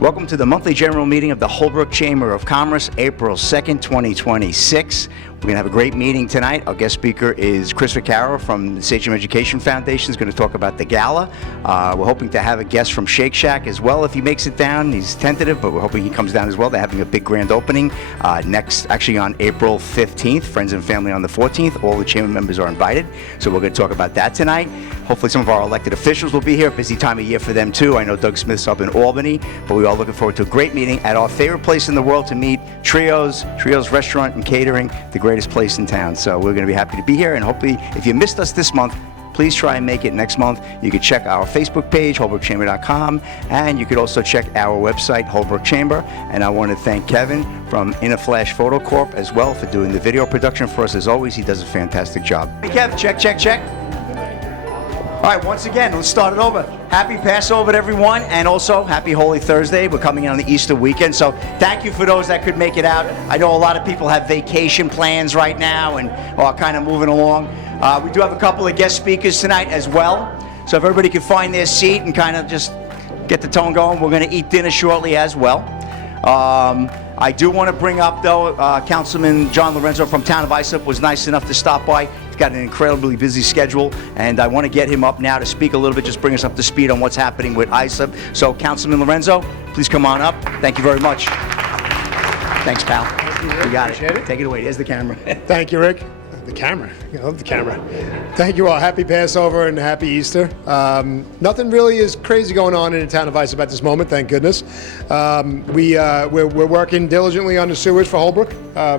Welcome to the monthly general meeting of the Holbrook Chamber of Commerce, April 2nd, 2026. We're going to have a great meeting tonight. Our guest speaker is Chris Vaccaro from the Sachem Education Foundation. He's going to talk about the gala. We're hoping to have a guest from Shake Shack as well if he makes it down. He's tentative, but we're hoping he comes down as well. They're having a big grand opening actually on April 15th. Friends and family on the 14th. All the chamber members are invited, so we're going to talk about that tonight. Hopefully some of our elected officials will be here. Busy time of year for them too. I know Doug Smith's up in Albany, but we're all looking forward to a great meeting at our favorite place in the world to meet, Trios Restaurant and Catering, the greatest place in town. So we're going to be happy to be here, and hopefully if you missed us this month, please try and make it next month. You can check our Facebook page, holbrookchamber.com, and you could also check our website, Holbrook Chamber. And I want to thank Kevin from Flash Photo Corp as well for doing the video production for us. As always, he does a fantastic job. Hey Kev, check. All right, once again, let's start it over. Happy Passover to everyone, and also happy Holy Thursday. We're coming in on the Easter weekend, so thank you for those that could make it out. I know a lot of people have vacation plans right now and are kind of moving along. We do have a couple of guest speakers tonight as well, so if everybody can find their seat and kind of just get the tone going, we're going to eat dinner shortly as well. I do want to bring up, though, Councilman John Lorenzo from Town of Islip was nice enough to stop by. He's got an incredibly busy schedule, and I want to get him up now to speak a little bit, just bring us up to speed on what's happening with Islip. So, Councilman Lorenzo, please come on up. Thank you very much. Thanks, pal. Thank you, Rick. You got Appreciate it. Take it away. Here's the camera. Thank you, Rick. The camera. I love the camera. Thank you all. Happy Passover and happy Easter. Nothing really is crazy going on in the town of Islip at this moment, thank goodness. We're working diligently on the sewers for Holbrook.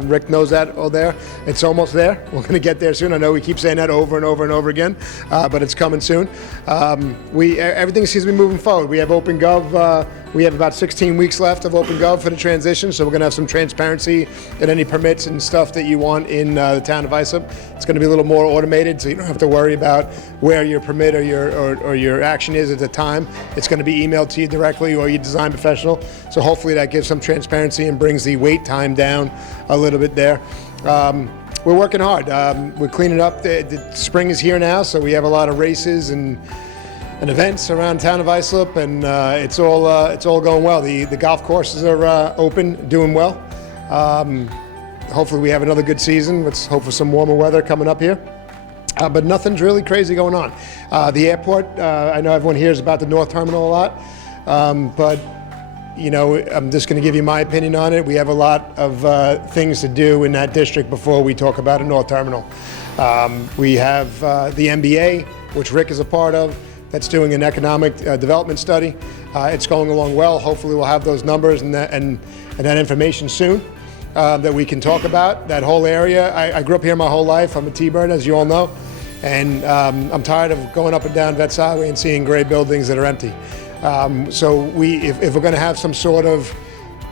Rick knows that all there. It's almost there. We're going to get there soon. I know we keep saying that over and over and over again, but it's coming soon. Everything seems to be moving forward. We have OpenGov. We have about 16 weeks left of OpenGov for the transition, so we're going to have some transparency in any permits and stuff that you want in the town of Islip. It's going to be a little more automated, so you don't have to worry about where your permit or your action is at the time. It's going to be emailed to you directly or your design professional. So hopefully that gives some transparency and brings the wait time down a little bit there. We're working hard. We're cleaning up. The spring is here now, so we have a lot of races and events around town of Islip, and it's all going well. The golf courses are open, doing well. Hopefully we have another good season. Let's hope for some warmer weather coming up here. But nothing's really crazy going on. The airport, I know everyone hears about the North Terminal a lot, but you know, I'm just going to give you my opinion on it. We have a lot of things to do in that district before we talk about a North Terminal. We have the MBA, which Rick is a part of, that's doing an economic development study. It's going along well. Hopefully we'll have those numbers and that information soon that we can talk about. That whole area, I grew up here my whole life. I'm a T-bird, as you all know, and I'm tired of going up and down Vets Highway and seeing gray buildings that are empty. So if we're going to have some sort of,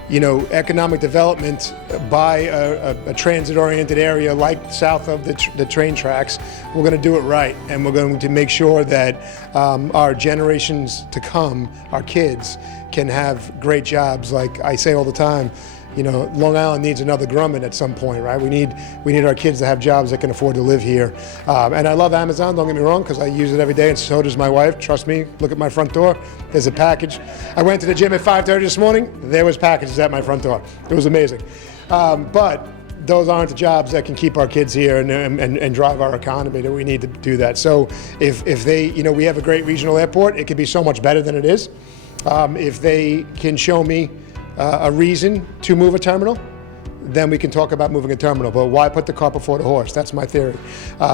you know, economic development by a transit-oriented area like south of the train tracks, we're going to do it right, and we're going to make sure that our generations to come, our kids, can have great jobs. Like I say all the time, you know, Long Island needs another Grumman at some point, right? We need our kids to have jobs that can afford to live here. And I love Amazon, don't get me wrong, because I use it every day, and so does my wife. Trust me, look at my front door. There's a package. I went to the gym at 5:30 this morning. There was packages at my front door. It was amazing. But those aren't the jobs that can keep our kids here and drive our economy, that we need to do that. So if they, you know, we have a great regional airport. It could be so much better than it is. If they can show me a reason to move a terminal, then we can talk about moving a terminal. But why put the cart before the horse? That's my theory.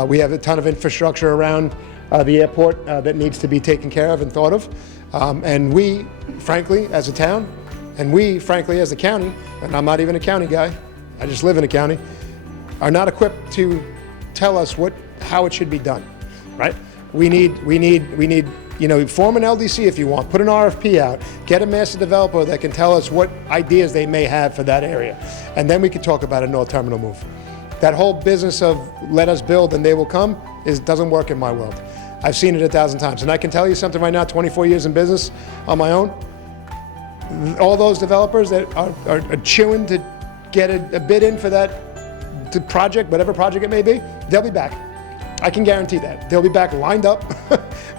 We have a ton of infrastructure around the airport that needs to be taken care of and thought of. And we, frankly, as a town, and we, frankly, as a county, and I'm not even a county guy, I just live in a county, are not equipped to tell us how it should be done, right? We need, you know, form an LDC if you want, put an RFP out, get a master developer that can tell us what ideas they may have for that area. And then we can talk about a North Terminal move. That whole business of let us build and they will come doesn't work in my world. I've seen it 1,000 times. And I can tell you something right now, 24 years in business on my own, all those developers that are chewing to get a bid in for that project, whatever project it may be, they'll be back. I can guarantee that. They'll be back lined up,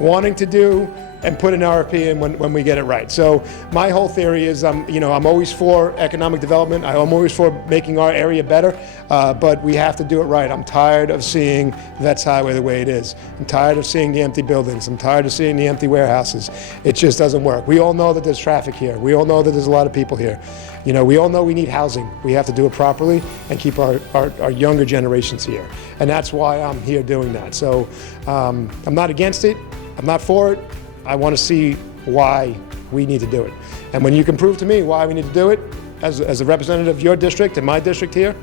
wanting to do and put an RFP in when we get it right. So my whole theory is, I'm always for economic development. I'm always for making our area better, but we have to do it right. I'm tired of seeing Vets Highway the way it is. I'm tired of seeing the empty buildings. I'm tired of seeing the empty warehouses. It just doesn't work. We all know that there's traffic here. We all know that there's a lot of people here. We all know we need housing. We have to do it properly and keep our younger generations here. And that's why I'm here doing that. So I'm not against it. I'm not for it. I want to see why we need to do it. And when you can prove to me why we need to do it, as a representative of your district and my district here,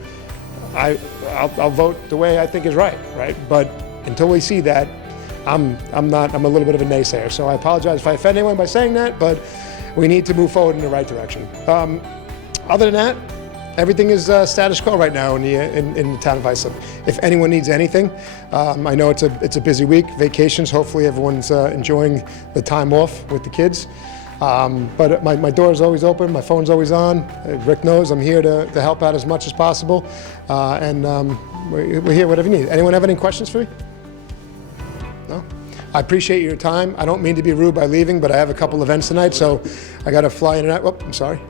I'll vote the way I think is right? But until we see that, I'm a little bit of a naysayer. So I apologize if I offend anyone by saying that, but we need to move forward in the right direction. Other than that, everything is status quo right now in the town of Islip. If anyone needs anything, I know it's a busy week, vacations. Hopefully everyone's enjoying the time off with the kids. But my door is always open, my phone's always on. Rick knows I'm here to help out as much as possible. And we're here, whatever you need. Anyone have any questions for me? No? I appreciate your time. I don't mean to be rude by leaving, but I have a couple events tonight, so I got to fly in and out. Oh, I'm sorry.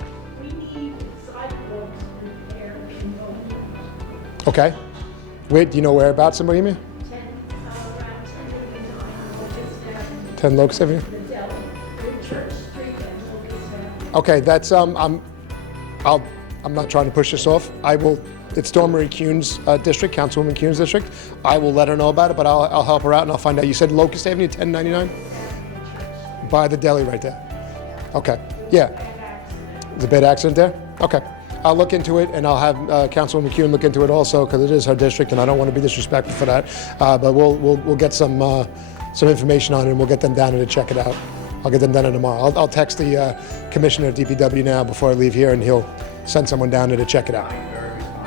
Okay. Wait, do you know whereabouts in Bohemia? 10 Locust Avenue? Okay, that's I'm not trying to push this off. It's Dawn Marie Kuhn's district, Councilwoman Kuhn's district. I will let her know about it, but I'll help her out and I'll find out. You said Locust Avenue, 1099? By the deli right there. Okay, yeah. There's a bad accident there? Okay. I'll look into it, and I'll have Councilwoman Kuhn look into it also, because it is her district, and I don't want to be disrespectful for that. But we'll get some information on it, and we'll get them down there to check it out. I'll get them done tomorrow. I'll text the commissioner of DPW now before I leave here, and he'll send someone down there to check it out.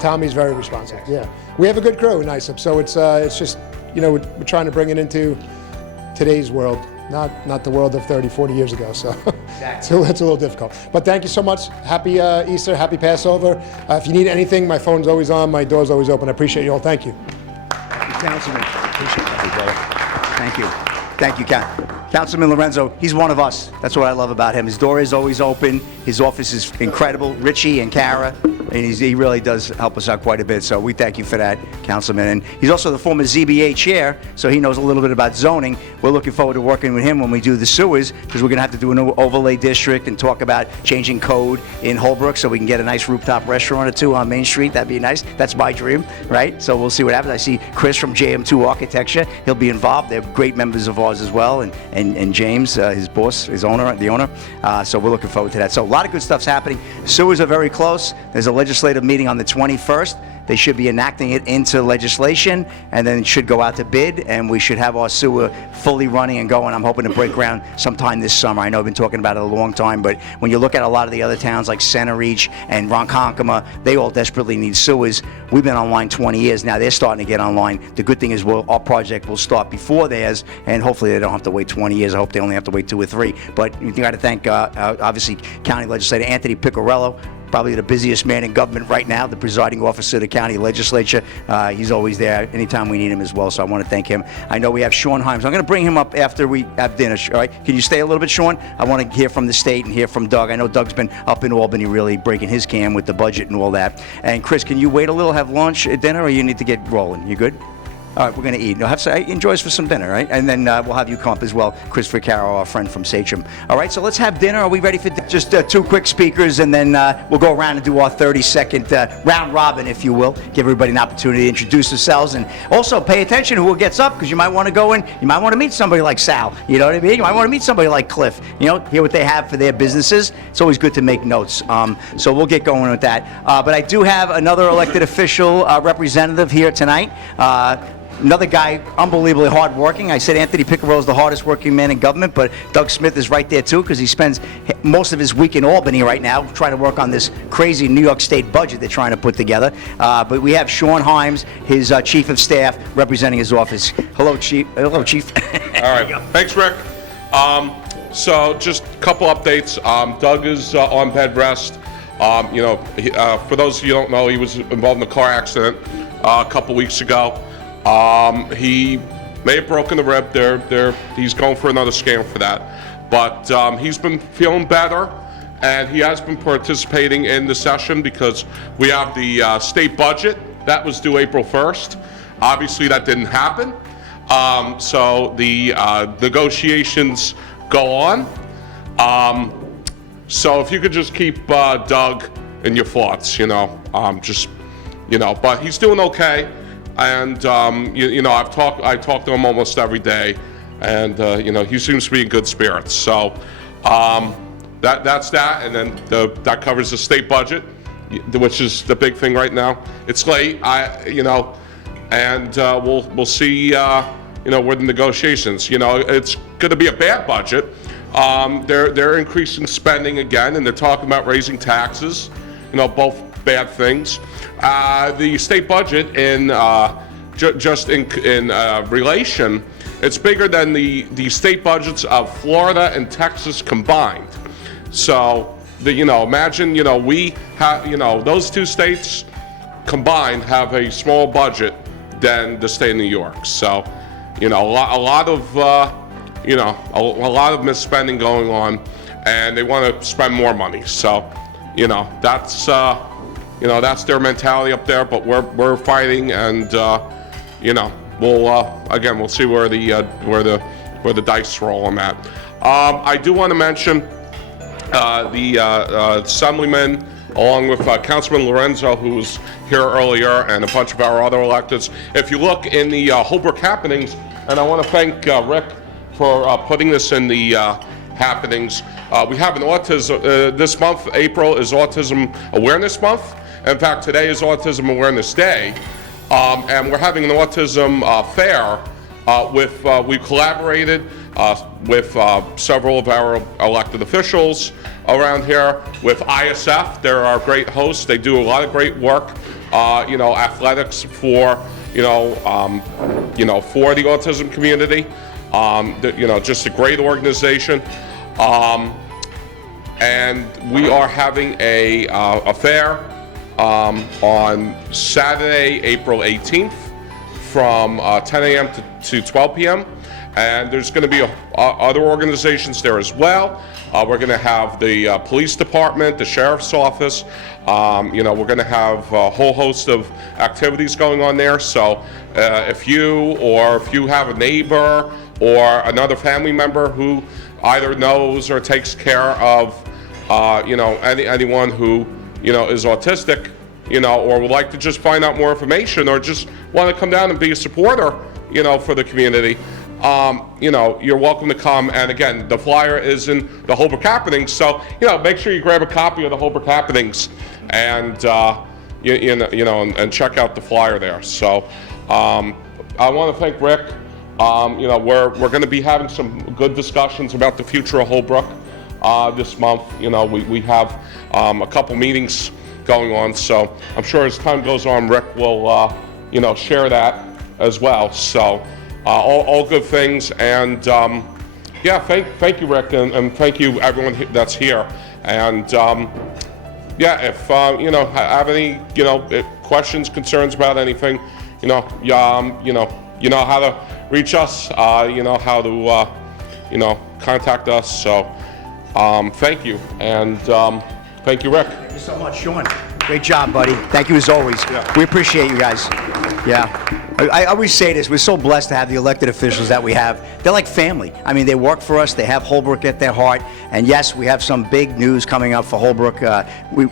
Tommy's very responsive. Yeah, we have a good crew in Islip, so it's just we're trying to bring it into today's world. Not the world of 30, 40 years ago, so it's a little difficult. But thank you so much. Happy Easter, happy Passover. If you need anything, my phone's always on, my door's always open. I appreciate you all. Thank you. Thank you, Councilman. Appreciate that, brother. Thank you. Thank you, Councilman Lorenzo. He's one of us. That's what I love about him. His door is always open. His office is incredible. Richie and Kara, and he really does help us out quite a bit. So we thank you for that, Councilman. And he's also the former ZBA chair, so he knows a little bit about zoning. We're looking forward to working with him when we do the sewers, because we're going to have to do an overlay district and talk about changing code in Holbrook so we can get a nice rooftop restaurant or two on Main Street. That'd be nice. That's my dream, right? So we'll see what happens. I see Chris from JM2 Architecture. He'll be involved. They're great members of ours as well, and James, his boss, the owner. So we're looking forward to that. So a lot of good stuff's happening. Sewers are very close. There's a legislative meeting on the 21st. They should be enacting it into legislation, and then it should go out to bid, and we should have our sewer fully running and going. I'm hoping to break ground sometime this summer. I know I've been talking about it a long time, but when you look at a lot of the other towns like Center Reach and Ronkonkoma, they all desperately need sewers. We've been online 20 years now. They're starting to get online. The good thing is our project will start before theirs, and hopefully they don't have to wait 20 years. I hope they only have to wait 2 or 3. But you got to thank, obviously, County Legislator Anthony Piccarello, probably the busiest man in government right now, the presiding officer of the county legislature. He's always there anytime we need him as well, so I want to thank him. I know we have Sean Himes. I'm going to bring him up after we have dinner, all right? Can you stay a little bit, Sean? I want to hear from the state and hear from Doug. I know Doug's been up in Albany really breaking his cam with the budget and all that. And Chris, can you wait a little, have lunch at dinner, or you need to get rolling? You good? All right, we're going to eat. Enjoy us for some dinner, right? And then we'll have you come up as well, Christopher Carroll, our friend from Sachem. All right, so let's have dinner. Are we ready for just 2 quick speakers, and then we'll go around and do our 30-second round robin, if you will. Give everybody an opportunity to introduce themselves, and also pay attention to who gets up, because you might want to go in. You might want to meet somebody like Sal. You know what I mean? You might want to meet somebody like Cliff. Hear what they have for their businesses. It's always good to make notes. So we'll get going with that. But I do have another elected official representative here tonight. Another guy, unbelievably hardworking. I said Anthony Piccarello is the hardest working man in government, but Doug Smith is right there too, because he spends most of his week in Albany right now trying to work on this crazy New York State budget they're trying to put together. But we have Sean Himes, his chief of staff, representing his office. Hello, Chief. Hello, Chief. All right. Thanks, Rick. So just a couple updates. Doug is on bed rest. For those of you who don't know, he was involved in a car accident a couple weeks ago. He may have broken the rib. He's going for another scan for that. but he's been feeling better, and he has been participating in the session because we have the state budget that was due April 1st. Obviously, that didn't happen, so the negotiations go on. So if you could just keep Doug in your thoughts, but he's doing okay, and I talk to him almost every day, and he seems to be in good spirits. So that's that, and then that covers the state budget, which is the big thing right now. It's late, and we'll see with the negotiations. It's going to be a bad budget. They're increasing spending again, and they're talking about raising taxes. Both bad things. The state budget in relation, it's bigger than the state budgets of Florida and Texas combined. So imagine we have those two states combined have a small budget than the state of New York. So a lot of misspending going on, and they want to spend more money. So that's their mentality up there. But we're fighting, and we'll see where the dice roll on that. I do want to mention the assemblyman, along with Councilman Lorenzo, who was here earlier, and a bunch of our other electeds. If you look in the Holbrook happenings, and I want to thank Rick for putting this in the happenings. We have an autism, this month, April, is Autism Awareness Month. In fact, today is Autism Awareness Day. And we're having an autism fair we collaborated with several of our elected officials around here, with ISF. They're our great hosts. They do a lot of great work, athletics for, for the autism community. Just a great organization. And we are having a fair on Saturday, April 18th from 10 a.m. to 12 p.m. And there's going to be other organizations there as well. We're going to have the police department, the sheriff's office. We're going to have a whole host of activities going on there. So if you have a neighbor or another family member who either knows or takes care of, anyone who, is autistic, or would like to just find out more information, or just want to come down and be a supporter, for the community, you're welcome to come. And again, the flyer is in the Holbrook happenings, so make sure you grab a copy of the Holbrook happenings, and and check out the flyer there. So I want to thank Rick. We're going to be having some good discussions about the future of Holbrook this month. We have a couple meetings going on, so I'm sure as time goes on, Rick will share that as well. So all good things, and thank you, Rick, and thank you everyone that's here. And if have any questions, concerns about anything, you know how to reach us, how to contact us. So thank you, and thank you, Rick. Thank you so much, Sean. Great job, buddy. Thank you as always. Yeah. We appreciate you guys. Yeah. I always say this, we're so blessed to have the elected officials that we have. They're like family. I mean, they work for us, they have Holbrook at their heart, and yes, we have some big news coming up for Holbrook,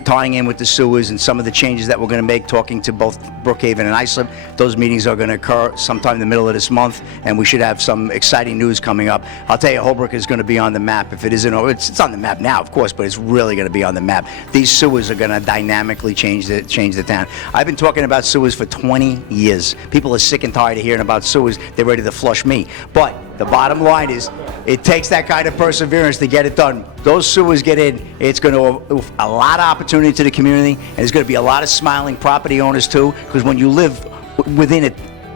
tying in with the sewers and some of the changes that we're going to make, talking to both Brookhaven and Islip. Those meetings are going to occur sometime in the middle of this month, and we should have some exciting news coming up. I'll tell you, Holbrook is going to be on the map. If it isn't, it's on the map now, of course, but it's really going to be on the map. These sewers are going to dynamically change the town. I've been talking about sewers for 20 years. People are sick and tired of hearing about sewers. They're ready to flush me. But the bottom line is, it takes that kind of perseverance to get it done. Those sewers get in, it's going to a lot of opportunity to the community, and there's going to be a lot of smiling property owners too, because when you live within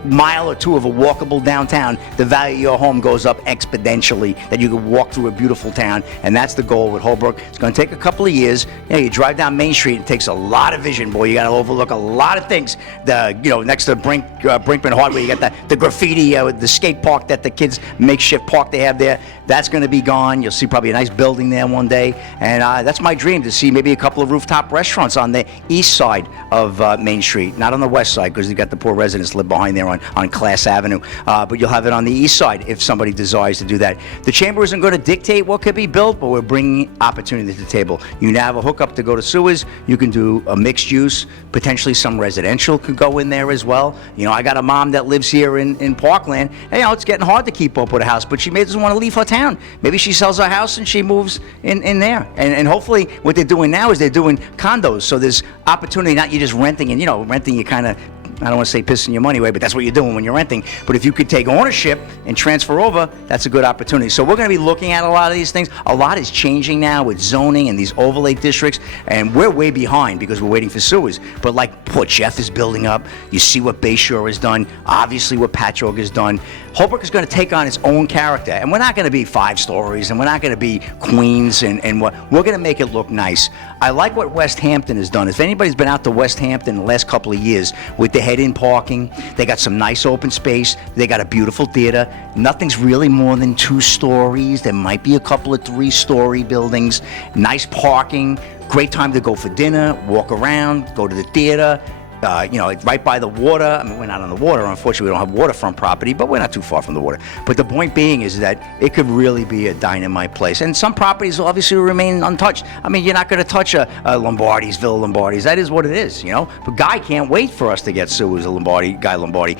mile or two of a walkable downtown, the value of your home goes up exponentially, that you can walk through a beautiful town, and that's the goal with Holbrook. It's going to take a couple of years. You drive down Main Street, it takes a lot of vision, boy. You got to overlook a lot of things. Next to Brinkman Hardware, you got the graffiti, the skate park that the kids makeshift park they have there. That's going to be gone. You'll see probably a nice building there one day, and that's my dream, to see maybe a couple of rooftop restaurants on the east side of Main Street, not on the west side, because you've got the poor residents live behind there on Class Avenue, but you'll have it on the east side if somebody desires to do that. The chamber isn't going to dictate what could be built, but we're bringing opportunity to the table. You now have a hookup to go to sewers. You can do a mixed use, potentially some residential could go in there as well. I got a mom that lives here in Parkland, and it's getting hard to keep up with a house, but she doesn't want to leave her town. Maybe she sells her house and she moves in there, and hopefully what they're doing now is they're doing condos, so there's opportunity, not you just renting, and renting you kind of, I don't want to say pissing your money away, but that's what you're doing when you're renting. But if you could take ownership and transfer over, that's a good opportunity. So we're going to be looking at a lot of these things. A lot is changing now with zoning and these overlay districts, and we're way behind because we're waiting for sewers. But like Port Jeff is building up. You see what Bayshore has done. Obviously what Patchogue has done. Holbrook is going to take on its own character, and we're not going to be 5 stories, and we're not going to be Queens, and what we're going to make it look nice. I like what West Hampton has done. If anybody's been out to West Hampton in the last couple of years with the head-in parking, they got some nice open space. They got a beautiful theater. Nothing's really more than 2 stories. There might be a couple of 3-story buildings. Nice parking. Great time to go for dinner, walk around, go to the theater. It's right by the water. I mean, we're not on the water. Unfortunately, we don't have waterfront property, but we're not too far from the water. But the point being is that it could really be a dynamite place. And some properties will obviously remain untouched. I mean, you're not going to touch a Lombardi's, Villa Lombardi's. That is what it is, But Guy can't wait for us to get sued as Guy Lombardi.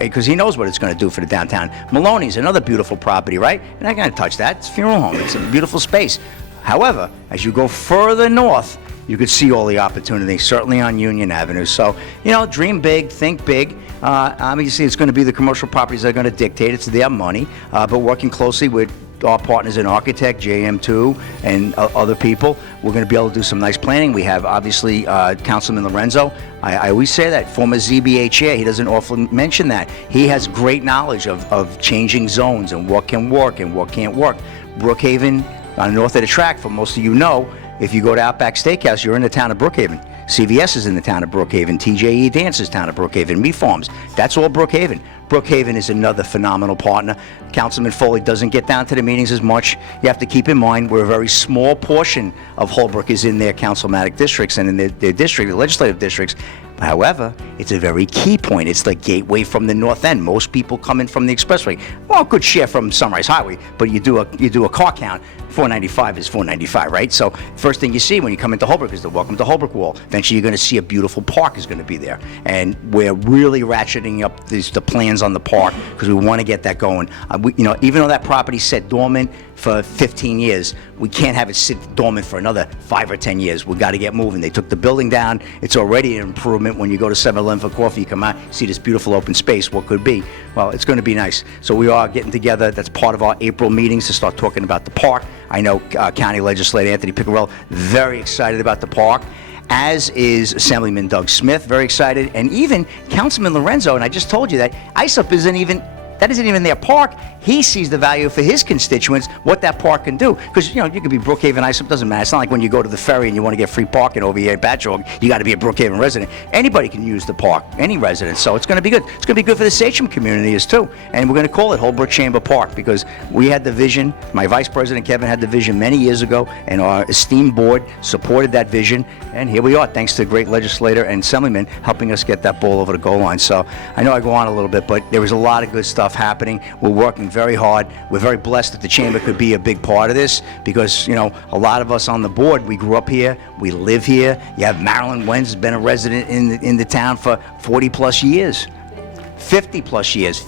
Because he knows what it's going to do for the downtown. Maloney's, another beautiful property, right? You're not going to touch that. It's a funeral home. It's a beautiful space. However, as you go further north, you could see all the opportunities, certainly on Union Avenue. So, dream big, think big. Obviously, it's going to be the commercial properties that are going to dictate. It's their money, but working closely with our partners in Architect, JM2, and other people, we're going to be able to do some nice planning. We have, obviously, Councilman Lorenzo. I always say that, former ZBA chair. He doesn't often mention that. He has great knowledge of changing zones and what can work and what can't work. Brookhaven, on the north of the track, for most of you know, if you go to Outback Steakhouse, you're in the town of Brookhaven. CVS is in the town of Brookhaven. TJE Dance is town of Brookhaven. Meat Farms, that's all Brookhaven. Brookhaven is another phenomenal partner. Councilman Foley doesn't get down to the meetings as much. You have to keep in mind we're a very small portion of Holbrook is in their councilmatic districts and in their district, the legislative districts. However, it's a very key point. It's the gateway from the north end. Most people come in from the expressway. Well, good share from Sunrise Highway, but you do a car count. 495 is 495, right? So first thing you see when you come into Holbrook is the Welcome to Holbrook wall. Eventually you're going to see a beautiful park is going to be there. And we're really ratcheting up the plans on the park because we want to get that going. Even though that property sat dormant for 15 years, we can't have it sit dormant for another 5 or 10 years. We've got to get moving. They took the building down. It's already an improvement. When you go to 7-Eleven for coffee, you come out, see this beautiful open space. What could be? Well, it's going to be nice. So we are getting together. That's part of our April meetings to start talking about the park. I know County Legislator Anthony Piccarello, very excited about the park, as is Assemblyman Doug Smith, very excited, and even Councilman Lorenzo, and I just told you that ISUP isn't even their park. He sees the value for his constituents, what that park can do. Because, you could be Brookhaven, ISUP, doesn't matter. It's not like when you go to the ferry and you want to get free parking over here at Patchogue, you got to be a Brookhaven resident. Anybody can use the park, any resident. So it's going to be good. It's going to be good for the Sachem community as too. And we're going to call it Holbrook Chamber Park because we had the vision. My Vice President Kevin had the vision many years ago, and our esteemed board supported that vision. And here we are, thanks to great legislator and assemblyman helping us get that ball over the goal line. So I know I go on a little bit, but there was a lot of good stuff happening. We're working very hard. We're very blessed that the chamber could be a big part of this because, a lot of us on the board, we grew up here, we live here. You have Marilyn Wenz has been a resident in the town for 40 plus years. 50 plus years.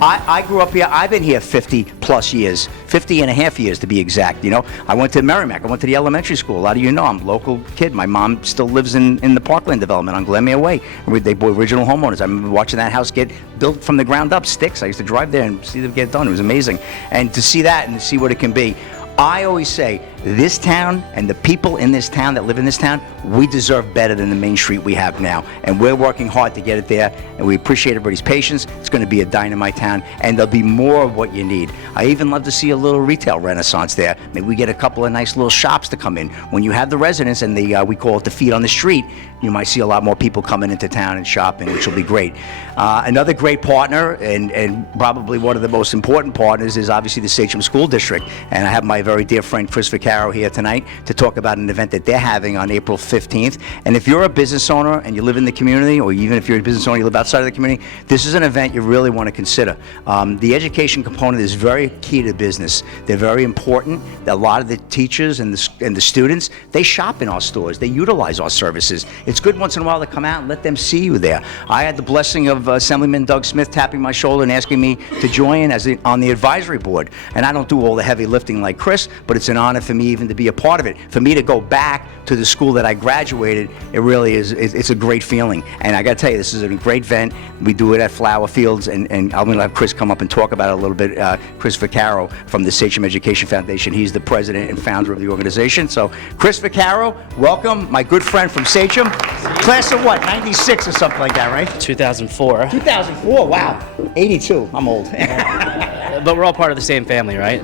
I grew up here. I've been here 50 plus years, 50 and a half years to be exact. I went to Merrimack. I went to the elementary school. A lot of you know I'm a local kid. My mom still lives in the Parkland development on Glenmere Way. They were original homeowners. I remember watching that house get built from the ground up, sticks. I used to drive there and see them get done. It was amazing. And to see that and to see what it can be. I always say, this town and the people in this town that live in this town, we deserve better than the Main Street we have now. And we're working hard to get it there, and we appreciate everybody's patience. It's going to be a dynamite town, and there'll be more of what you need. I even love to see a little retail renaissance there. Maybe we get a couple of nice little shops to come in. When you have the residents and we call it the feet on the street, you might see a lot more people coming into town and shopping, which will be great. Another great partner, and probably one of the most important partners, is obviously the Sachem School District. And I have my very dear friend Chris Vaccaro here tonight to talk about an event that they're having on April 15th. And if you're a business owner and you live in the community, or even if you're a business owner and you live outside of the community, this is an event you really want to consider. The education component is very key to business. They're very important. A lot of the teachers and the students, they shop in our stores. They utilize our services. It's good once in a while to come out and let them see you there. I had the blessing of Assemblyman Doug Smith tapping my shoulder and asking me to join on the advisory board. And I don't do all the heavy lifting like Chris, but it's an honor for me even to be a part of it. For me to go back to the school that I graduated, it really is, it's a great feeling. And I got to tell you, this is a great event. We do it at Flower Fields, and I'm going to have Chris come up and talk about it a little bit. Chris Vaccaro from the Sachem Education Foundation. He's the president and founder of the organization. So, Chris Vaccaro, welcome. My good friend from Sachem. Class of what, 96 or something like that, right? 2004. 2004, wow. 82, I'm old. But we're all part of the same family, right?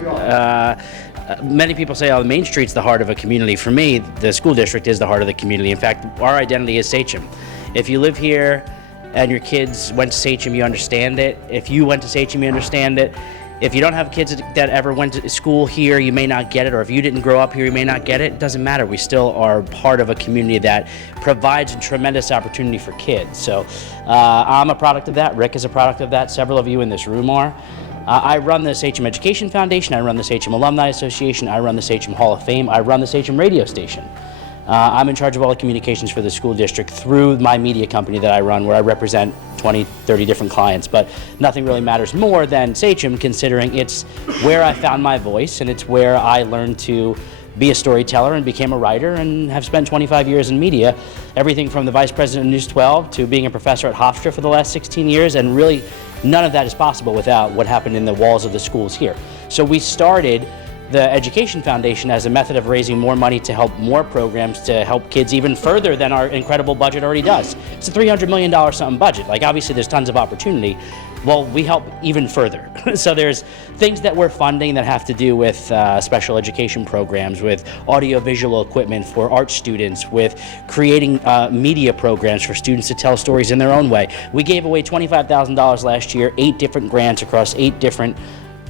Many people say, oh, Main Street's the heart of a community. For me, the school district is the heart of the community. In fact, our identity is Sachem. If you live here and your kids went to Sachem, you understand it. If you went to Sachem, you understand it. If you don't have kids that ever went to school here, you may not get it. Or if you didn't grow up here, you may not get it. It doesn't matter. We still are part of a community that provides a tremendous opportunity for kids. So I'm a product of that. Rick is a product of that. Several of you in this room are. I run the Sachem Education Foundation. I run the Sachem Alumni Association. I run the Sachem Hall of Fame. I run the Sachem radio station. I'm in charge of all the communications for the school district through my media company that I run, where I represent 20, 30 different clients. But nothing really matters more than Sachem, considering it's where I found my voice, and it's where I learned to be a storyteller and became a writer, and have spent 25 years in media. Everything from the vice president of News 12 to being a professor at Hofstra for the last 16 years, and really none of that is possible without what happened in the walls of the schools here. So we started the Education Foundation as a method of raising more money to help more programs to help kids even further than our incredible budget already does. It's a $300 million something budget. Like, obviously there's tons of opportunity. Well, we help even further. So there's things that we're funding that have to do with special education programs, with audiovisual equipment for art students, with creating media programs for students to tell stories in their own way. We gave away $25,000 last year, 8 different grants across 8 different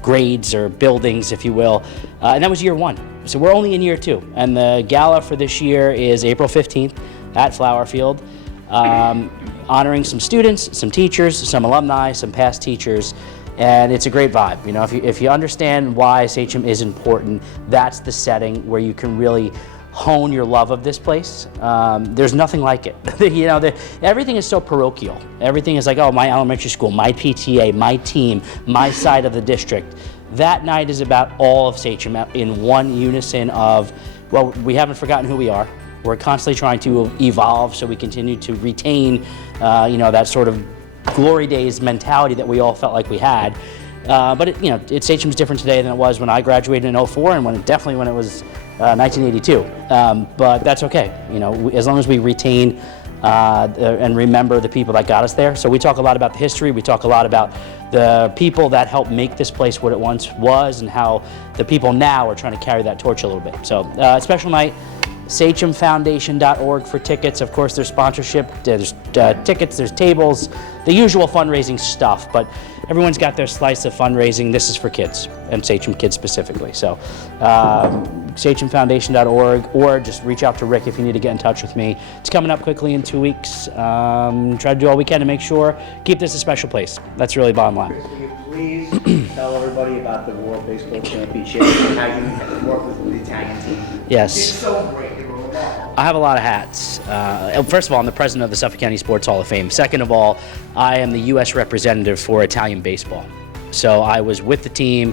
grades or buildings, if you will, and that was year 1. So we're only in year 2, and the gala for this year is April 15th at Flower Field, honoring some students, some teachers, some alumni, some past teachers, and it's a great vibe. You know, if you understand why Sachem is important, that's the setting where you can really hone your love of this place. There's nothing like it. You know, everything is so parochial. Everything is like, oh, my elementary school, my PTA, my team, my side of the district. That night is about all of Sachem in one unison of, well, we haven't forgotten who we are. We're constantly trying to evolve so we continue to retain, you know, that sort of glory days mentality that we all felt like we had. But Sachem's different today than it was when I graduated in 04, and definitely when it was 1982. But that's okay. You know, as long as we retain and remember the people that got us there. So we talk a lot about the history. We talk a lot about the people that helped make this place what it once was, and how the people now are trying to carry that torch a little bit. So special night. SachemFoundation.org for tickets. Of course, there's sponsorship, there's tickets, there's tables, the usual fundraising stuff, but everyone's got their slice of fundraising. This is for kids, and Sachem kids specifically. So, SachemFoundation.org, or just reach out to Rick if you need to get in touch with me. It's coming up quickly in 2 weeks. Try to do all we can to make sure, keep this a special place. That's really bottom line. Chris, will you please tell everybody about the World Baseball Championship and how you work with the Italian team? Yes. It's so great. I have a lot of hats. First of all, I'm the president of the Suffolk County Sports Hall of Fame. Second of all, I am the U.S. representative for Italian baseball. So I was with the team,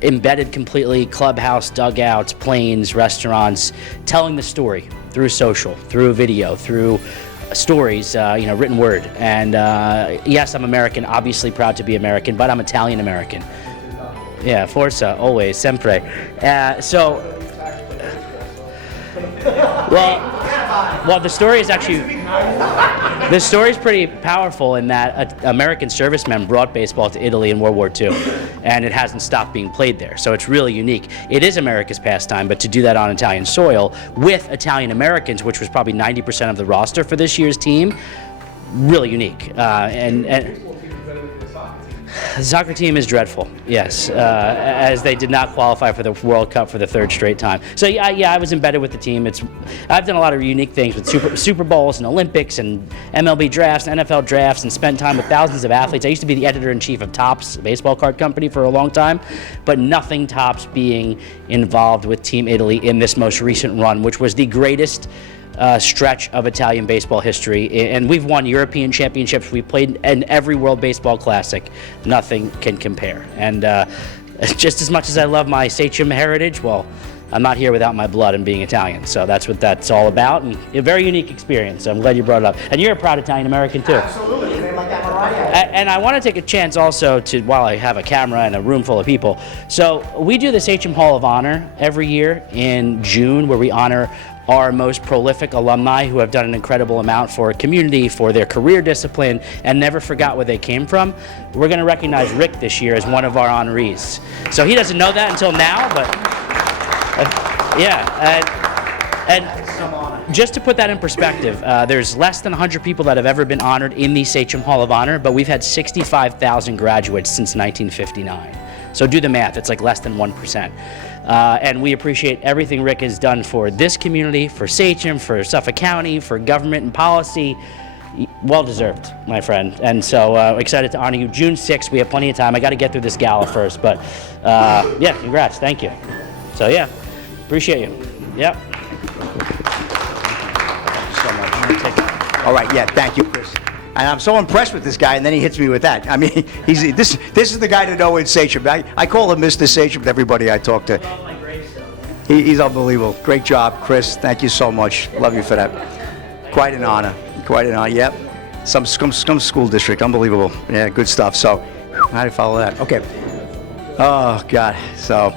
embedded completely, clubhouse, dugouts, planes, restaurants, telling the story through social, through video, through stories, written word. And yes, I'm American, obviously proud to be American, but I'm Italian American. Yeah, forza, always, sempre. So Well, the story is pretty powerful in that American servicemen brought baseball to Italy in World War II, and it hasn't stopped being played there. So it's really unique. It is America's pastime, but to do that on Italian soil with Italian Americans, which was probably 90% of the roster for this year's team, really unique. The soccer team is dreadful, yes, as they did not qualify for the World Cup for the third straight time. So yeah, I was embedded with the team. I've done a lot of unique things with Super Bowls and Olympics and MLB drafts and NFL drafts, and spent time with thousands of athletes. I used to be the editor-in-chief of Topps, a baseball card company, for a long time, but nothing tops being involved with Team Italy in this most recent run, which was the greatest stretch of Italian baseball history, and we've won European championships. We played in every World Baseball Classic. Nothing can compare. And just as much as I love my Sachem heritage, well, I'm not here without my blood and being Italian. So that's what that's all about, and a very unique experience. So I'm glad you brought it up. And you're a proud Italian American too. Absolutely. And I want to take a chance also to, while I have a camera and a room full of people. So we do the Sachem Hall of Honor every year in June, where we honor our most prolific alumni who have done an incredible amount for a community, for their career discipline, and never forgot where they came from. We're going to recognize Rick this year as one of our honorees. So he doesn't know that until now, but and just to put that in perspective, there's less than 100 people that have ever been honored in the Sachem Hall of Honor, but we've had 65,000 graduates since 1959. So do the math, it's like less than 1%. And we appreciate everything Rick has done for this community, for Sachem, for Suffolk County, for government and policy. Well deserved, my friend. And so excited to honor you. June 6th, we have plenty of time. I got to get through this gala first, but yeah, congrats, thank you. So yeah, appreciate you. Yep. So much. All right, yeah, thank you, Chris. And I'm so impressed with this guy, and then he hits me with that. I mean, this is the guy to know in Sachem. I call him Mr. Sachem to everybody I talk to. He's unbelievable. Great job, Chris. Thank you so much. Love you for that. Quite an honor. Quite an honor. Yep. Some school district. Unbelievable. Yeah, good stuff. So, how do you follow that? Okay. Oh, God. So,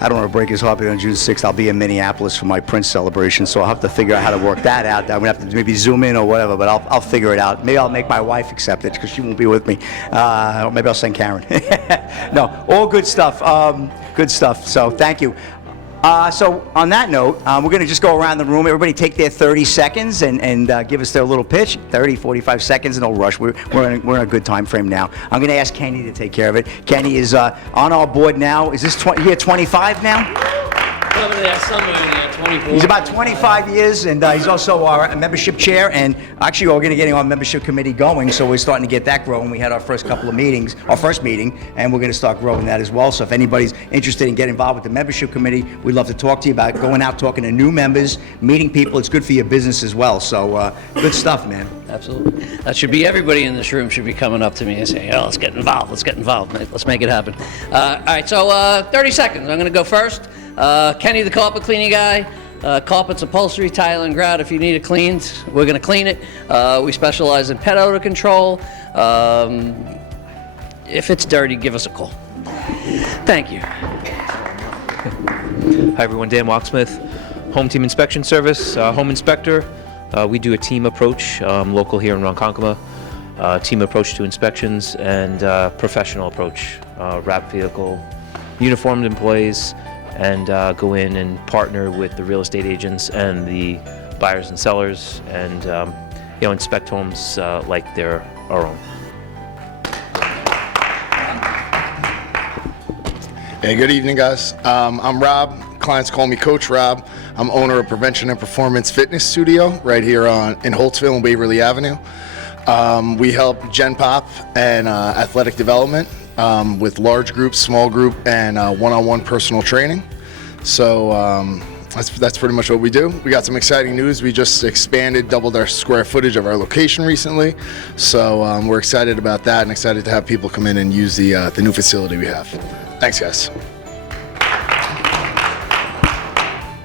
I don't want to break his heart, but on June 6th, I'll be in Minneapolis for my Prince celebration, so I'll have to figure out how to work that out. I'm going to have to maybe zoom in or whatever, but I'll figure it out. Maybe I'll make my wife accept it, because she won't be with me. Or maybe I'll send Karen. No, all good stuff. Good stuff. So thank you. So on that note, we're going to just go around the room. Everybody take their 30 seconds and give us their little pitch. 30, 45 seconds, no rush. We're in a good time frame now. I'm going to ask Kenny to take care of it. Kenny is on our board now. Is this year 25 now? Probably that summer, yeah, 24. He's about 25 years, and he's also our membership chair. And actually, we're going to get our membership committee going, so we're starting to get that growing. We had our first couple of meetings, our first meeting, and we're going to start growing that as well. So if anybody's interested in getting involved with the membership committee, we'd love to talk to you about going out, talking to new members, meeting people. It's good for your business as well. So good stuff, man. Absolutely. That should be, everybody in this room should be coming up to me and saying, oh, let's get involved, let's make it happen. All right, so 30 seconds. I'm going to go first. Kenny, the carpet cleaning guy. Carpets, upholstery, tile, and grout. If you need it cleaned, we're going to clean it. We specialize in pet odor control. If it's dirty, give us a call. Thank you. Hi everyone, Dan Walksmith, Home Team Inspection Service, Home Inspector. We do a team approach, local here in Ronkonkoma, team approach to inspections and professional approach, wrap vehicle, uniformed employees, and go in and partner with the real estate agents and the buyers and sellers, and inspect homes like they're our own. Hey, good evening, guys. I'm Rob. Clients call me Coach Rob. I'm owner of Prevention and Performance Fitness Studio right here in Holtzville and Waverly Avenue. We help Gen Pop and athletic development with large groups, small group, and one-on-one personal training. So that's pretty much what we do. We got some exciting news. We just doubled our square footage of our location recently. So we're excited about that and excited to have people come in and use the new facility we have. Thanks, guys.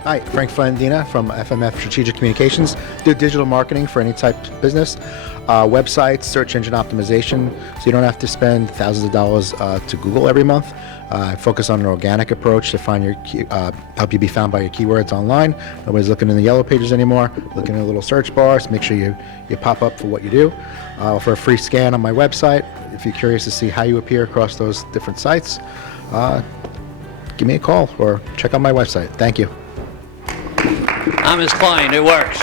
Hi, Frank Flandina from FMF Strategic Communications. Do digital marketing for any type of business, websites, search engine optimization, so you don't have to spend thousands of dollars to Google every month. I focus on an organic approach to find your help you be found by your keywords online. Nobody's looking in the yellow pages anymore. Looking in a little search bar, so make sure you pop up for what you do. I offer a free scan on my website. If you're curious to see how you appear across those different sites, give me a call or check out my website. Thank you. I'm his client. It works.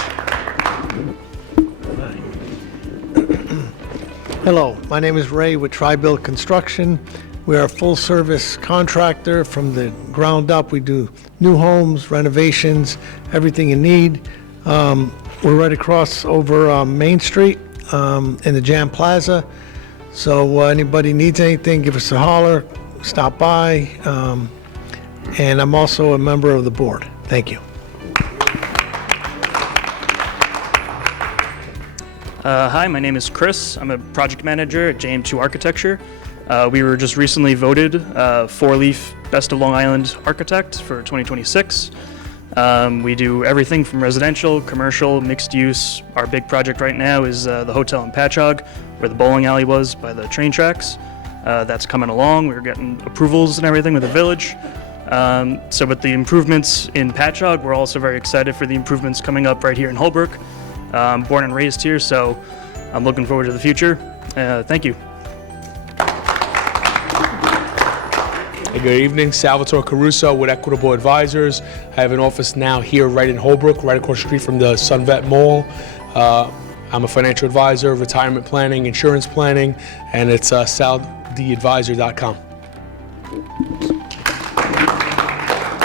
Hello, my name is Ray with Tri-Build Construction. We are a full-service contractor from the ground up. We do new homes, renovations, everything you need. We're right across over Main Street in the Jam Plaza. So anybody needs anything, give us a holler, stop by. And I'm also a member of the board. Thank you. Hi, my name is Chris. I'm a project manager at JM2 Architecture. We were just recently voted four-leaf Best of Long Island Architect for 2026. We do everything from residential, commercial, mixed use. Our big project right now is the hotel in Patchogue, where the bowling alley was by the train tracks. That's coming along. We're getting approvals and everything with the village. So with the improvements in Patchogue, we're also very excited for the improvements coming up right here in Holbrook. Born and raised here, so I'm looking forward to the future. Thank you. Hey, good evening, Salvatore Caruso with Equitable Advisors. I have an office now here right in Holbrook, right across the street from the Sunvet Mall. I'm a financial advisor, retirement planning, insurance planning, and it's saldeadvisor.com.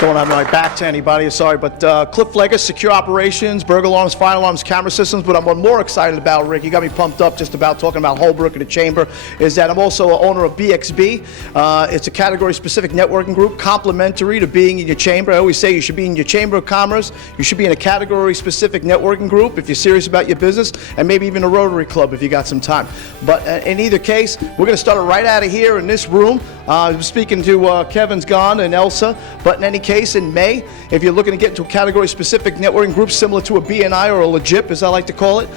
Don't have my back to anybody, sorry, but Cliff Legger, Secure Operations, burglar alarms, fire alarms, camera systems. But I'm more excited about, Rick, you got me pumped up just about talking about Holbrook and the Chamber, is that I'm also an owner of BXB. It's a category-specific networking group, complementary to being in your chamber. I always say you should be in your Chamber of Commerce, you should be in a category-specific networking group if you're serious about your business, and maybe even a Rotary Club if you got some time. But in either case, we're going to start it right out of here in this room. I'm speaking to Kevin's gone and Elsa, but in any case, in May, if you're looking to get into a category-specific networking group similar to a BNI or a LEGIP, as I like to call it,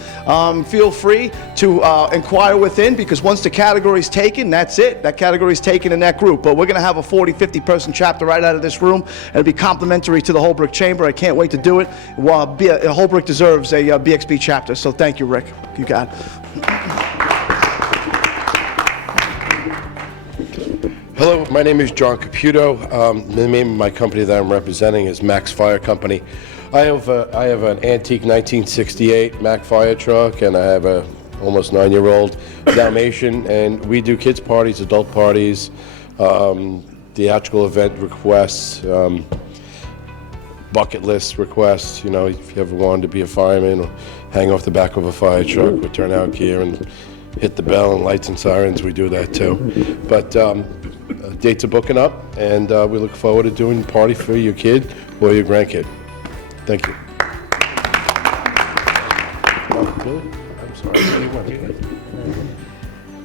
feel free to inquire within, because once the category is taken, that's it. That category is taken in that group. But we're going to have a 40, 50-person chapter right out of this room. It'll be complimentary to the Holbrook Chamber. I can't wait to do it. Holbrook deserves a BXB chapter, so thank you, Rick. You got it. Hello, my name is John Caputo. The name of my company that I'm representing is Max Fire Company. I have an antique 1968 Mack fire truck, and I have a almost 9-year-old Dalmatian, and we do kids parties, adult parties, theatrical event requests, bucket list requests. You know, if you ever wanted to be a fireman or hang off the back of a fire truck with turnout gear and hit the bell and lights and sirens, we do that too. But dates are booking up, and we look forward to doing a party for your kid or your grandkid. Thank you. I'm sorry.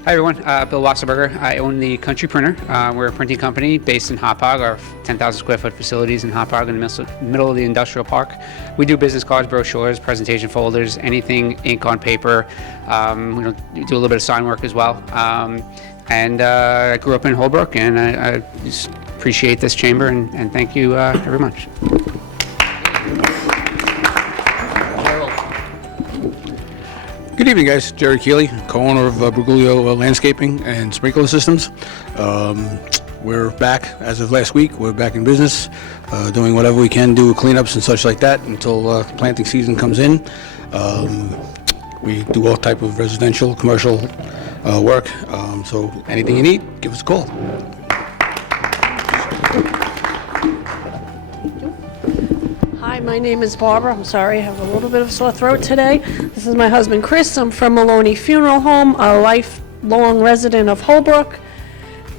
Hi everyone, Bill Wasserberger. I own the Country Printer. We're a printing company based in Hauppauge. Our 10,000 square foot facilities in Hauppauge in the middle of the industrial park. We do business cards, brochures, presentation folders, anything ink on paper. We do a little bit of sign work as well. I grew up in Holbrook, and I just appreciate this chamber, and thank you very much. Good evening, guys. Jerry Keeley, co-owner of Brugulio Landscaping and Sprinkler Systems. We're back as of last week. We're back in business, doing whatever we can do, cleanups and such like that until planting season comes in. We do all type of residential, commercial work. So anything you need, give us a call. Hi, my name is Barbara. I'm sorry, I have a little bit of a sore throat today. This is my husband, Chris. I'm from Maloney Funeral Home, a lifelong resident of Holbrook.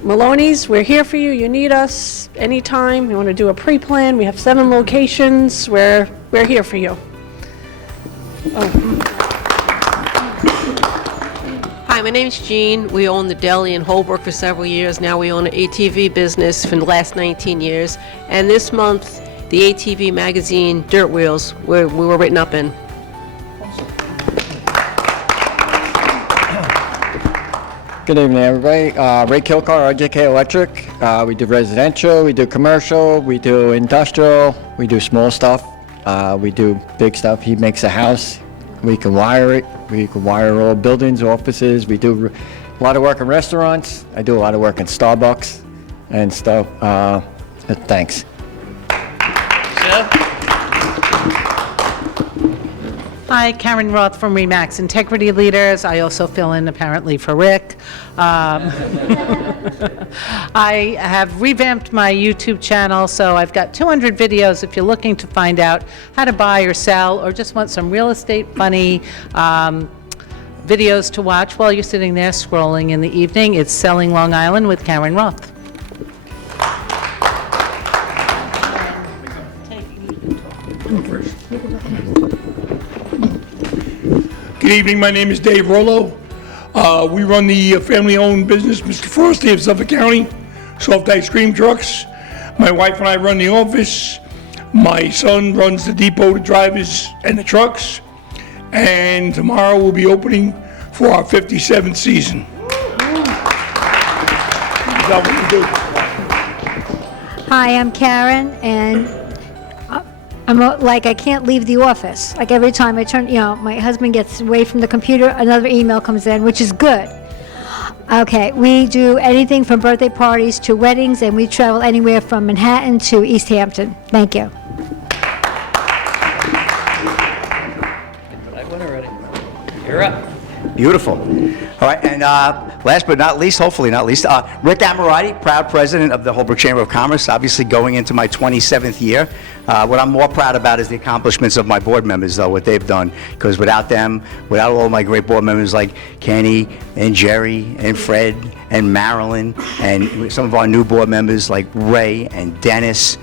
Maloney's, we're here for you. You need us anytime. You want to do a pre-plan. We have 7 locations. We're here for you. Hi, my name's Jean. We own the deli in Holbrook for several years. Now we own an ATV business for the last 19 years. And this month, the ATV magazine Dirt Wheels, we were written up in. Good evening, everybody. Ray Kilcar, RJK Electric. We do residential, we do commercial, we do industrial, we do small stuff, we do big stuff. He makes a house, we can wire it, we can wire all buildings, offices. We do a lot of work in restaurants. I do a lot of work in Starbucks and stuff. Thanks. Hi, Karen Roth from Remax Integrity Leaders. I also fill in apparently for Rick. I have revamped my YouTube channel, so I've got 200 videos if you're looking to find out how to buy or sell or just want some real estate funny videos to watch while you're sitting there scrolling in the evening. It's Selling Long Island with Karen Roth. Good evening, my name is Dave Rollo. We run the family-owned business, Mr. Frosty of Suffolk County, soft ice cream trucks. My wife and I run the office. My son runs the depot, the drivers, and the trucks. And tomorrow we'll be opening for our 57th season. Is that what you do? Hi, I'm Karen, and I'm like, I can't leave the office. Like every time I turn, my husband gets away from the computer, another email comes in, which is good. Okay, we do anything from birthday parties to weddings, and we travel anywhere from Manhattan to East Hampton. Thank you. You're up. Beautiful. All right, and last but not least, hopefully not least, Rick Amorati, proud president of the Holbrook Chamber of Commerce, obviously going into my 27th year. What I'm more proud about is the accomplishments of my board members, though, what they've done, because without them, without all my great board members like Kenny and Jerry and Fred and Marilyn and some of our new board members like Ray and Dennis,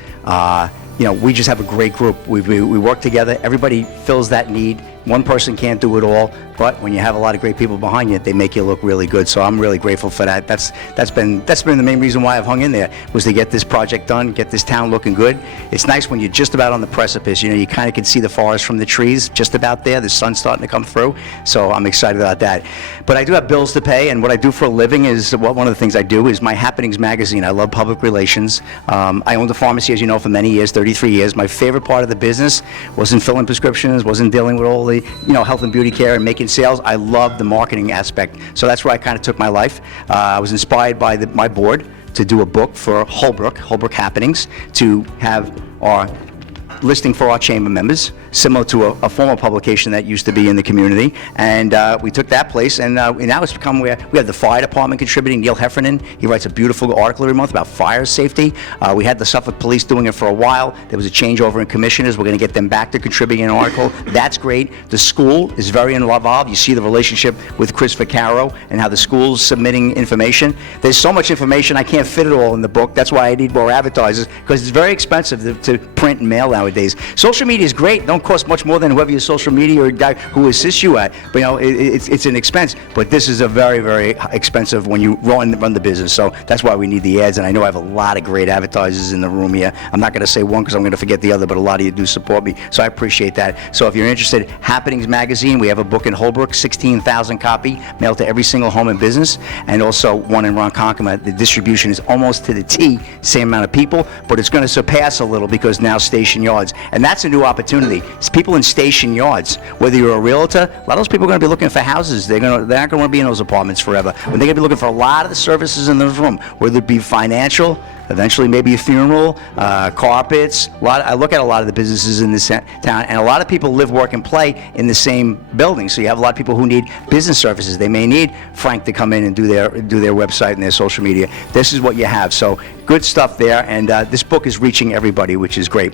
we just have a great group. We work together. Everybody fills that need. One person can't do it all, but when you have a lot of great people behind you, they make you look really good. So I'm really grateful for that. That's been the main reason why I've hung in there, was to get this project done, get this town looking good. It's nice when you're just about on the precipice. You kind of can see the forest from the trees, just about there. The sun's starting to come through, so I'm excited about that. But I do have bills to pay, and what I do for a living is, one of the things I do is my Happenings magazine. I love public relations. I owned a pharmacy, as you know, for many years, 33 years. My favorite part of the business wasn't filling prescriptions, wasn't dealing with all the health and beauty care and making sales. I love the marketing aspect. So that's where I kind of took my life. I was inspired by my board to do a book for Holbrook Happenings, to have our listing for our chamber members, similar to a former publication that used to be in the community. And we took that place, and now it's become where we have the fire department contributing. Neil Heffernan, he writes a beautiful article every month about fire safety. We had the Suffolk Police doing it for a while. There was a changeover in commissioners. We're going to get them back to contributing an article. That's great. The school is very involved. You see the relationship with Chris Vaccaro and how the school's submitting information. There's so much information, I can't fit it all in the book. That's why I need more advertisers, because it's very expensive to print and mail nowadays. Social media is great. Don't cost much more than whoever your social media guy who assists you at. But it's an expense. But this is a very, very expensive when you run the business. So that's why we need the ads. And I know I have a lot of great advertisers in the room here. I'm not going to say one because I'm going to forget the other, but a lot of you do support me. So I appreciate that. So if you're interested, Happenings Magazine, we have a book in Holbrook, 16,000 copy, mailed to every single home and business, and also one in Ronkonkoma. The distribution is almost to the T, same amount of people, but it's going to surpass a little because now Station Yards. And that's a new opportunity. It's people in station yards. Whether you're a realtor, a lot of those people are going to be looking for houses. They're not going to want to be in those apartments forever. But they're going to be looking for a lot of the services in this room, whether it be financial, eventually maybe a funeral, carpets. I look at a lot of the businesses in this town, and a lot of people live, work, and play in the same building. So you have a lot of people who need business services. They may need Frank to come in and do their website and their social media. This is what you have. So good stuff there, and this book is reaching everybody, which is great.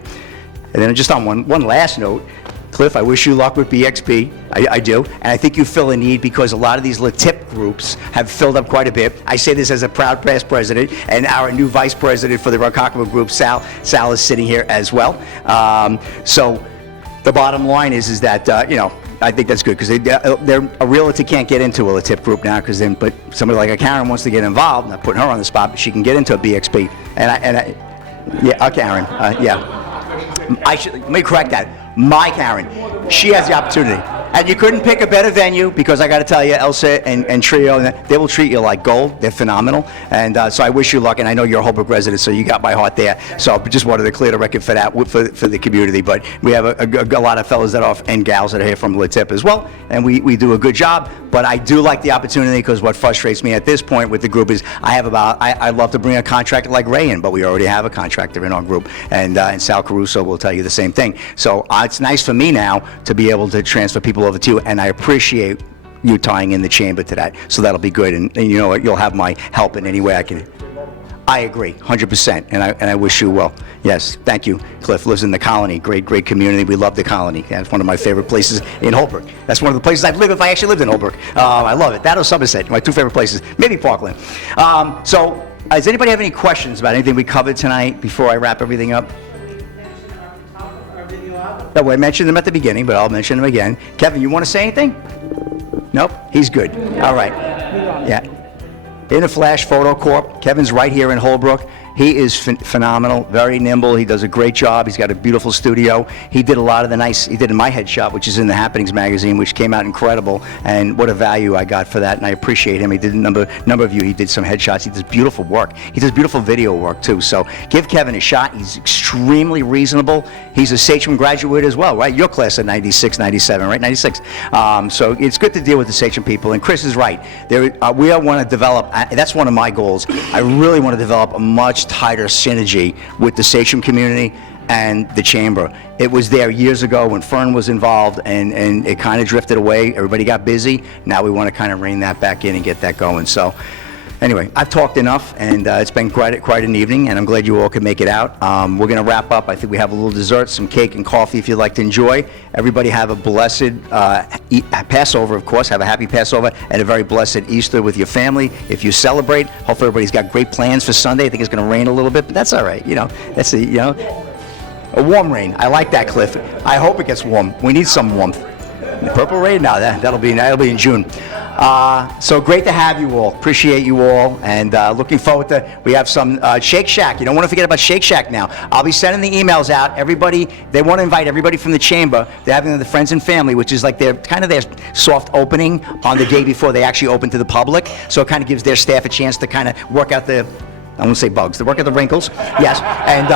And then just on one last note, Cliff, I wish you luck with BXP. I do. And I think you fill a need because a lot of these LaTip groups have filled up quite a bit. I say this as a proud past president, and our new vice president for the Ronkonkoma group, Sal is sitting here as well. So the bottom line is that, I think that's good because a realtor can't get into a LaTip group now but somebody like a Karen wants to get involved. Not putting her on the spot, but she can get into a BXP. Karen, yeah. Let me correct that. My Karen. She has the opportunity. And you couldn't pick a better venue because I got to tell you, Elsa and Trio, they will treat you like gold. They're phenomenal. And so I wish you luck. And I know you're a Holbrook resident, so you got my heart there. So I just wanted to clear the record for that, for the community. But we have a lot of fellas and gals that are here from Latip as well. And we do a good job. But I do like the opportunity because what frustrates me at this point with the group is I'd love to bring a contractor like Ray in, but we already have a contractor in our group. And Sal Caruso will tell you the same thing. So it's nice for me now to be able to transfer people over to you, and I appreciate you tying in the chamber to that. So that'll be good, and you know what, you'll have my help in any way I can. I agree, 100%, and I wish you well. Yes, thank you. Cliff lives in the Colony, great community. We love the Colony. That's one of my favorite places in Holbrook. That's one of the places I'd live if I actually lived in Holbrook. I love it. That or Somerset, my two favorite places. Maybe Parkland. So, does anybody have any questions about anything we covered tonight before I wrap everything up? No, I mentioned them at the beginning, but I'll mention them again. Kevin, you want to say anything? Nope? He's good. All right. Yeah. In a Flash Photo Corp. Kevin's right here in Holbrook. He is phenomenal, very nimble. He does a great job. He's got a beautiful studio. He did a lot of he did my headshot, which is in the Happenings magazine, which came out incredible. And what a value I got for that, and I appreciate him. He did a number of you. He did some headshots. He does beautiful work. He does beautiful video work too. So give Kevin a shot. He's extremely reasonable. He's a Sachem graduate as well, right? Your class of 96, 97, right? 96. So it's good to deal with the Sachem people. And Chris is right. We want to develop, that's one of my goals. I really want to develop a much tighter synergy with the Sachem community and the chamber. It was there years ago when Fern was involved, and it kind of drifted away. Everybody got busy. Now we want to kind of rein that back in and get that going. So anyway, I've talked enough, and it's been quite an evening, and I'm glad you all could make it out. We're going to wrap up. I think we have a little dessert, some cake and coffee if you'd like to enjoy. Everybody have a blessed Passover, of course. Have a happy Passover and a very blessed Easter with your family. If you celebrate, hopefully everybody's got great plans for Sunday. I think it's going to rain a little bit, but that's all right. You know, that's a warm rain. I like that, Cliff. I hope it gets warm. We need some warmth. Purple rain? No, that'll be in June. So great to have you all. Appreciate you all, and looking forward to. We have some Shake Shack. You don't want to forget about Shake Shack now. I'll be sending the emails out. Everybody, they want to invite everybody from the chamber. They're having the friends and family, which is like their soft opening on the day before they actually open to the public. So it kind of gives their staff a chance to kind of work out the. I won't say bugs. To work out the wrinkles. Yes, and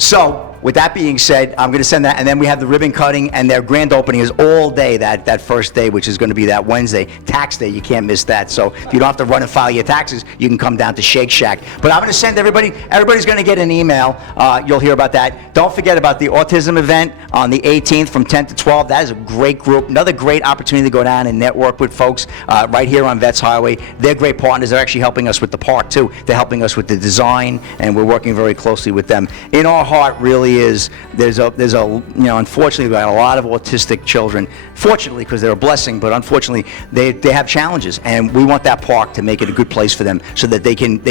so. With that being said, I'm going to send that, and then we have the ribbon cutting, and their grand opening is all day that first day, which is going to be that Wednesday, tax day. You can't miss that. So if you don't have to run and file your taxes, you can come down to Shake Shack. But I'm going to send everybody's going to get an email. You'll hear about that. Don't forget about the autism event on the 18th from 10 to 12. That is a great group. Another great opportunity to go down and network with folks right here on Vets Highway. They're great partners. They're actually helping us with the park, too. They're helping us with the design, and we're working very closely with them. In our heart, really is there's a unfortunately we've got a lot of autistic children, fortunately because they're a blessing, but unfortunately they have challenges, and we want that park to make it a good place for them so that they can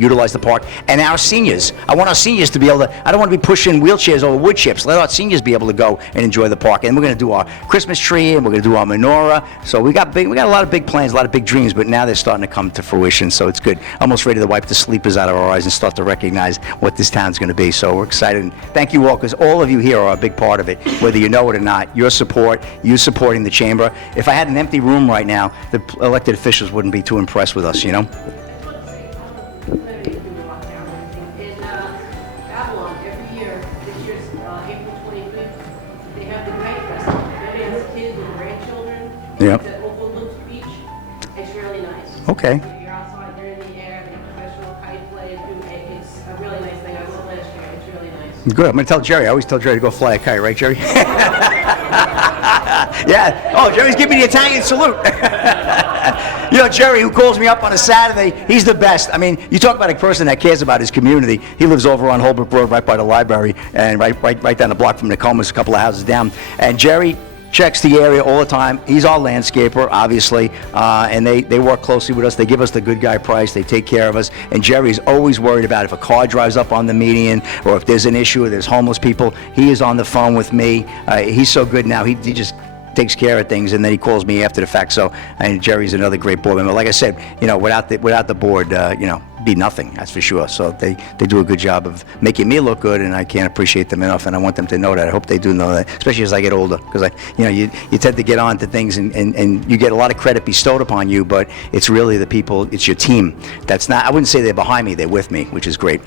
utilize the park. And our seniors, I want our seniors to be able to, I don't want to be pushing wheelchairs over wood chips. Let our seniors be able to go and enjoy the park. And we're going to do our Christmas tree, and we're going to do our menorah. So we got a lot of big plans, a lot of big dreams, but now they're starting to come to fruition. So it's good. Almost ready to wipe the sleepers out of our eyes and start to recognize what this town's going to be. So we're excited. And thank you all, because all of you here are a big part of it, whether you know it or not. Your support, you supporting the chamber. If I had an empty room right now, the elected officials wouldn't be too impressed with us, you know? Yep. It's really nice. Okay. You're outside, you're in the air, they have professional kite play. It's a really nice thing. I went last year. It's really nice. Good. I'm going to tell Jerry. I always tell Jerry to go fly a kite, right, Jerry? Yeah. Oh, Jerry's giving me the Italian salute. You know, Jerry, who calls me up on a Saturday, he's the best. I mean, you talk about a person that cares about his community. He lives over on Holbrook Road, right by the library, and right down the block from Nokomis, a couple of houses down. And Jerry checks the area all the time. He's our landscaper, obviously, and they work closely with us. They give us the good guy price. They take care of us. And Jerry's always worried about if a car drives up on the median or if there's an issue or there's homeless people. He is on the phone with me. He's so good now. He just takes care of things, and then he calls me after the fact. So, and Jerry's another great board member. Like I said, without the board, be nothing, that's for sure. So they do a good job of making me look good, and I can't appreciate them enough, and I want them to know that. I hope they do know that, especially as I get older, because you tend to get on to things, and you get a lot of credit bestowed upon you, but it's really the people, it's your team. That's not, I wouldn't say they're behind me, they're with me, which is great.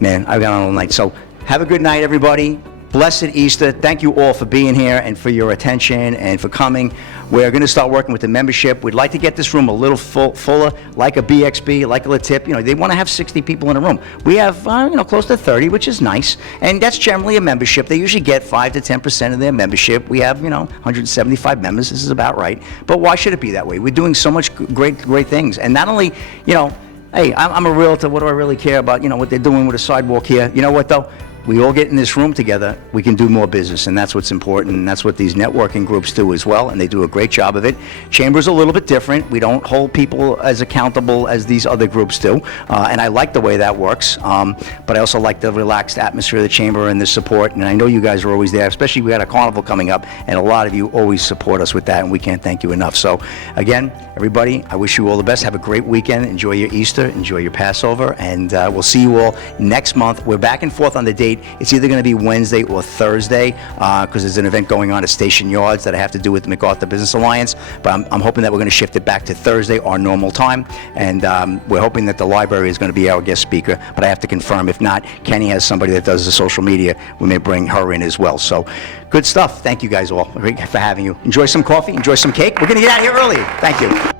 Man, I've got on all night. So have a good night, everybody. Blessed Easter. Thank you all for being here and for your attention and for coming. We're going to start working with the membership. We'd like to get this room a little fuller, like a BXB, like a Latip. They want to have 60 people in a room. We have, close to 30, which is nice. And that's generally a membership. They usually get 5 to 10% of their membership. We have, 175 members. This is about right. But why should it be that way? We're doing so much great things. And not only, hey, I'm a realtor. What do I really care about, what they're doing with a sidewalk here? You know what, though? We all get in this room together, we can do more business, and that's what's important, and that's what these networking groups do as well, and they do a great job of it. Chamber's a little bit different. We don't hold people as accountable as these other groups do, and I like the way that works, but I also like the relaxed atmosphere of the Chamber and the support, and I know you guys are always there, especially we got a carnival coming up, and a lot of you always support us with that, and we can't thank you enough. So, again, everybody, I wish you all the best. Have a great weekend. Enjoy your Easter. Enjoy your Passover, and we'll see you all next month. We're back and forth on the date. It's either going to be Wednesday or Thursday because there's an event going on at Station Yards that I have to do with the MacArthur Business Alliance, but I'm hoping that we're going to shift it back to Thursday, our normal time, and we're hoping that the library is going to be our guest speaker, but I have to confirm. If not, Kenny has somebody that does the social media. We may bring her in as well. So good stuff. Thank you guys all for having you. Enjoy some coffee. Enjoy some cake. We're going to get out of here early. Thank you.